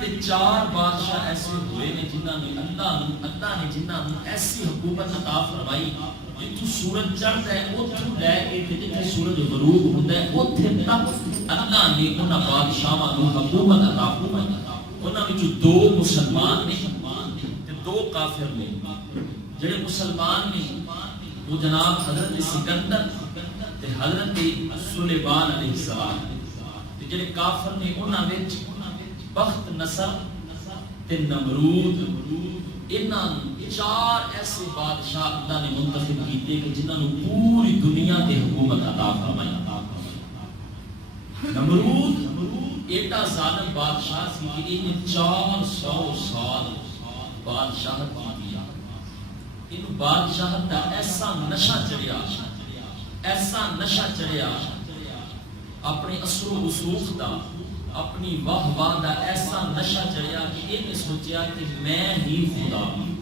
تے چار بادشاہ ایسے ہوئے نے جنہاں نے اللہ نے جنہاں نے ایسی حکومت عطا فرمائی جتھوں سورج چڑھتا ہے اتھوں لے کے جتھے سورج غروب ہوتا ہے اتھے تک اللہ نے انہاں بادشاہاں نوں حکومت عطا فرمائی. انہاں وچوں دو مسلمان نے تے دو کافر نے. جڑے مسلمان نے وہ جناب حضرت سکندر تے حضرت سلیمان علیہ السلام. تے جڑے کافر نے انہاں وچ بخت نصر تے نمرود. انہاں چار ایسے بادشاہ اللہ نے منتخب کیتے کہ جنہاں نے پوری دنیا تے حکومت عطا فرمائی. نمرود ایڈا ظالم بادشاہ سی کہ انہیں 400 سال بادشاہت کی. ان بادشاہت کا ایسا نشہ چڑھیا اپنے اثر و رسوخ دا اپنی واہ واہ دا ایسا نشہ چڑھیا کہ انہیں سوچیا کہ میں ہی خدا ہوں.